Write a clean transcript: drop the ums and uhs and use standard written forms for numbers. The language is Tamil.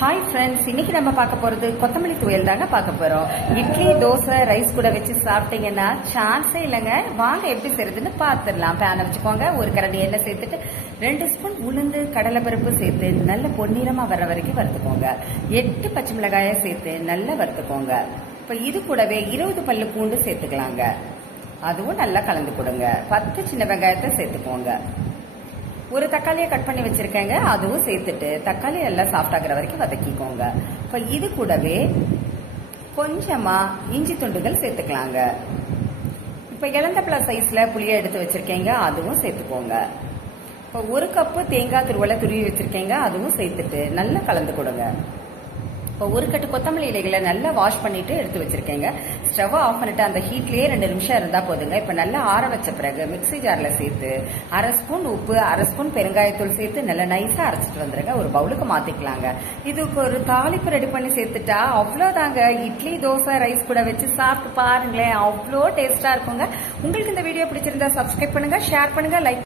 ஹாய் ஃப்ரெண்ட்ஸ், இன்னைக்கு நம்ம பார்க்க போறது கொத்தமல்லி துவையல் தாங்க பார்க்க போறோம். இட்லி, தோசை, ரைஸ் கூட வச்சு சாப்பிட்டீங்கன்னா சான்ஸே இல்லைங்க. வாங்க எப்படி செய்யறதுன்னு பார்த்துடலாம். பேனை வச்சுக்கோங்க, ஒரு கரண்டி எண்ணெய் சேர்த்துட்டு 2 ஸ்பூன் உளுந்து கடலைப்பருப்பு சேர்த்து நல்ல பொன்னிறமா வர்ற வரைக்கும் வறுத்துக்கோங்க. 8 பச்சை மிளகாயை சேர்த்து நல்லா வறுத்துக்கோங்க. இப்ப இது கூடவே 20 பல்லு பூண்டு சேர்த்துக்கலாங்க. அதுவும் நல்லா கலந்து கொடுங்க. 10 சின்ன வெங்காயத்தை சேர்த்துக்கோங்க. ஒரு தக்காளியை கட் பண்ணி வச்சிருக்கேங்க, அதுவும் சேர்த்துட்டு தக்காளி எல்லாம் சாஃப்ட் ஆகுற வரைக்கும் வதக்கிக்கோங்க. இப்ப இது கூடவே கொஞ்சமா இஞ்சி துண்டுகள் சேர்த்துக்கலாங்க. இப்ப இளந்தப்பழ சைஸ்ல புளிய எடுத்து வச்சிருக்கேங்க, அதுவும் சேர்த்துக்கோங்க. இப்ப 1 கப்பு தேங்காய் துருவலை துருவி வச்சிருக்கேங்க, அதுவும் சேர்த்துட்டு நல்லா கலந்து கொடுங்க. இப்போ 1 கட்டு கொத்தமல்லி இலைகளை நல்லா வாஷ் பண்ணிட்டு எடுத்து வச்சிருக்கேங்க. ஸ்டவ் ஆஃப் பண்ணிட்டு அந்த ஹீட்லயே 2 நிமிஷம் இருந்தா போதுங்க. இப்ப நல்லா ஆற வச்ச பிறகு மிக்ஸி ஜார்ல சேர்த்து 1/2 ஸ்பூன் உப்பு, 1/2 ஸ்பூன் பெருங்காயத்தூள் சேர்த்து நல்லா நைஸா அரைச்சிட்டு வந்துருங்க. ஒரு பவுலுக்கு மாத்திக்கலாங்க. இதுக்கு ஒரு தாளிப்பு ரெடி பண்ணி சேர்த்துட்டா அவ்வளோதாங்க. இட்லி, தோசை, ரைஸ் கூட வச்சு சாப்பிட்டு பாருங்களேன், அவ்வளோ டேஸ்டா இருக்குங்க. உங்களுக்கு இந்த வீடியோ பிடிச்சிருந்தா சப்ஸ்கிரைப் பண்ணுங்க, ஷேர் பண்ணுங்க, லைக்